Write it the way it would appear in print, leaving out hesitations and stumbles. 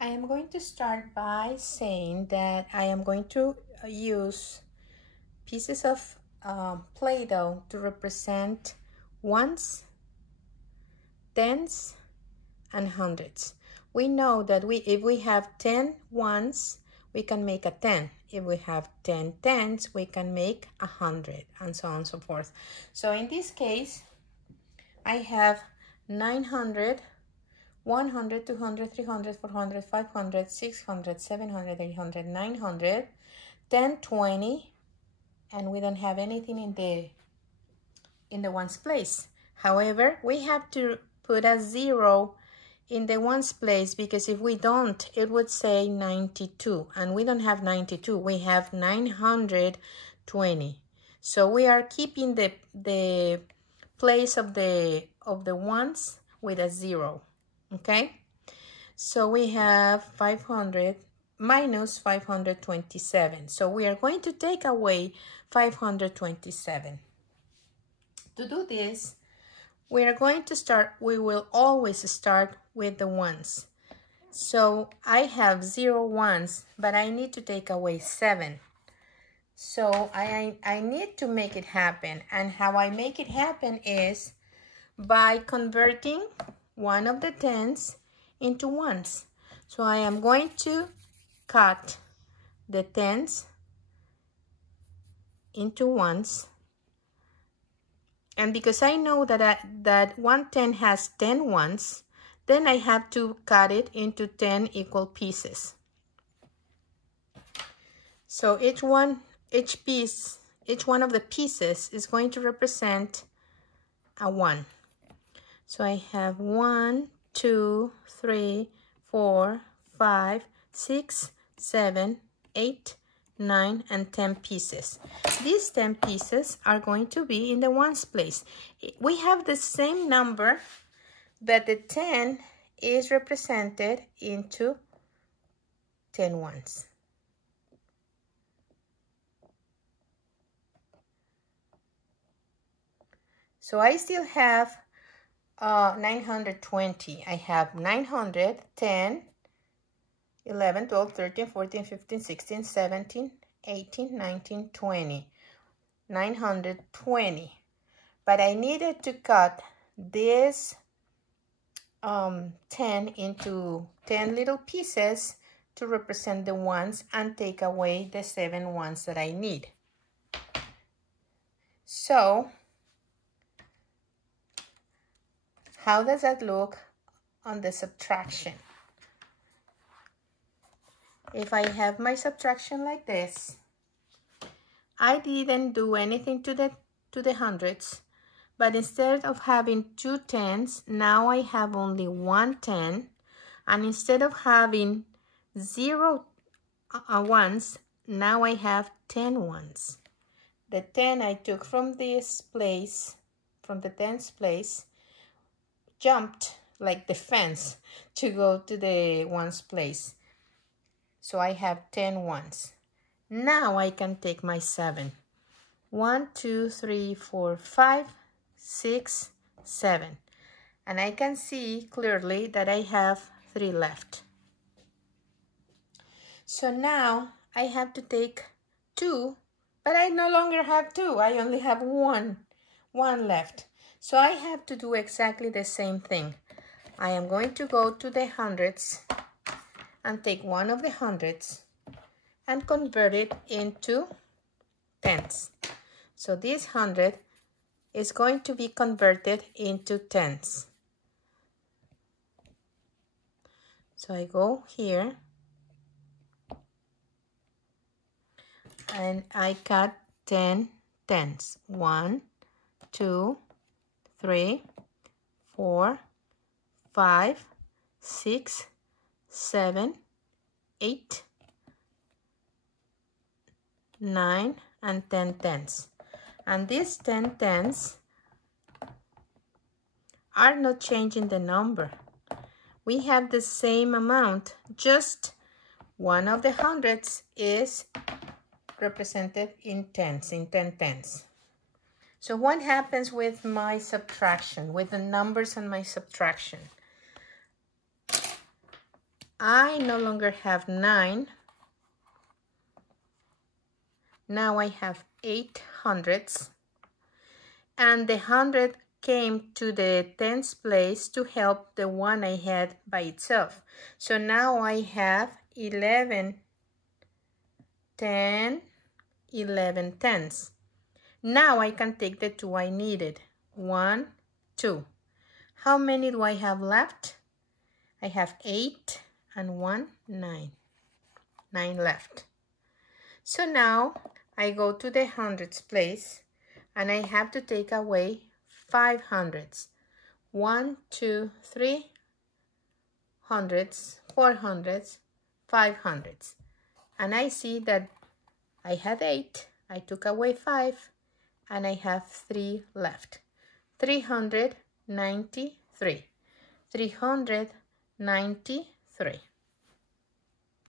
I am going to start by saying that I am going to use pieces of Play-Doh to represent ones, tens, and hundreds. We know that if we have 10 ones, we can make a 10. If we have 10 tens, we can make 100, and so on and so forth. So in this case, I have 900, 100, 200, 300, 400, 500, 600, 700, 800, 900, 10, 20, and we don't have anything in the ones place. However, we have to put a 0 in the ones place, because if we don't, it would say 92, and we don't have 92, we have 920. So we are keeping the place of the ones with a 0. Okay, so we have 500 minus 527. So we are going to take away 527. To do this, we are going to start, we will always start with the ones. So I have 0 ones, but I need to take away 7. So I need to make it happen. And how I make it happen is by converting one of the tens into ones. So I am going to cut the tens into ones. And because I know that one 10 has 10 ones, then I have to cut it into 10 equal pieces. So each one of the pieces is going to represent a 1. So I have 1, 2, 3, 4, 5, 6, 7, 8, 9, and 10 pieces. These 10 pieces are going to be in the ones place. We have the same number, but the 10 is represented into 10 ones. So I still have 920. I have 900, 10, 11, 12, 13, 14, 15, 16, 17, 18, 19, 20. 920. But I needed to cut this 10 into 10 little pieces to represent the ones and take away the 7 ones that I need. So how does that look on the subtraction? If I have my subtraction like this, I didn't do anything to the hundreds, but instead of having 2 tens, now I have only 1 10, and instead of having 0 ones, now I have 10 ones. The 10 I took from this place, from the tens place, jumped like the fence to go to the ones place. So I have 10 ones. Now I can take my 7. 1, 2, 3, 4, 5, 6, 7. And I can see clearly that I have 3 left. So now I have to take 2, but I no longer have 2. I only have 1 left. So I have to do exactly the same thing. I am going to go to the hundreds and take one of the hundreds and convert it into tens. So this 100 is going to be converted into tens. So I go here and I cut 10 tens. 1, 2, 3, 4, 5, 6, 7, 8, 9, and 10 tens. And these 10 tens are not changing the number. We have the same amount, just one of the hundreds is represented in tens, in 10 tens. So what happens with my subtraction, with the numbers and my subtraction? I no longer have 9. Now I have 8 hundredths. And the 100 came to the tens place to help the one I had by itself. So now I have 11 tenths. Now I can take the 2 I needed. 1, 2. How many do I have left? I have 8 and 1, 9. 9 left. So now I go to the hundreds place and I have to take away 5 hundredths. 1, 2, 3 hundredths, 4 hundredths, 5 hundredths. And I see that I had 8, I took away 5, and I have 3 left. 393. 393.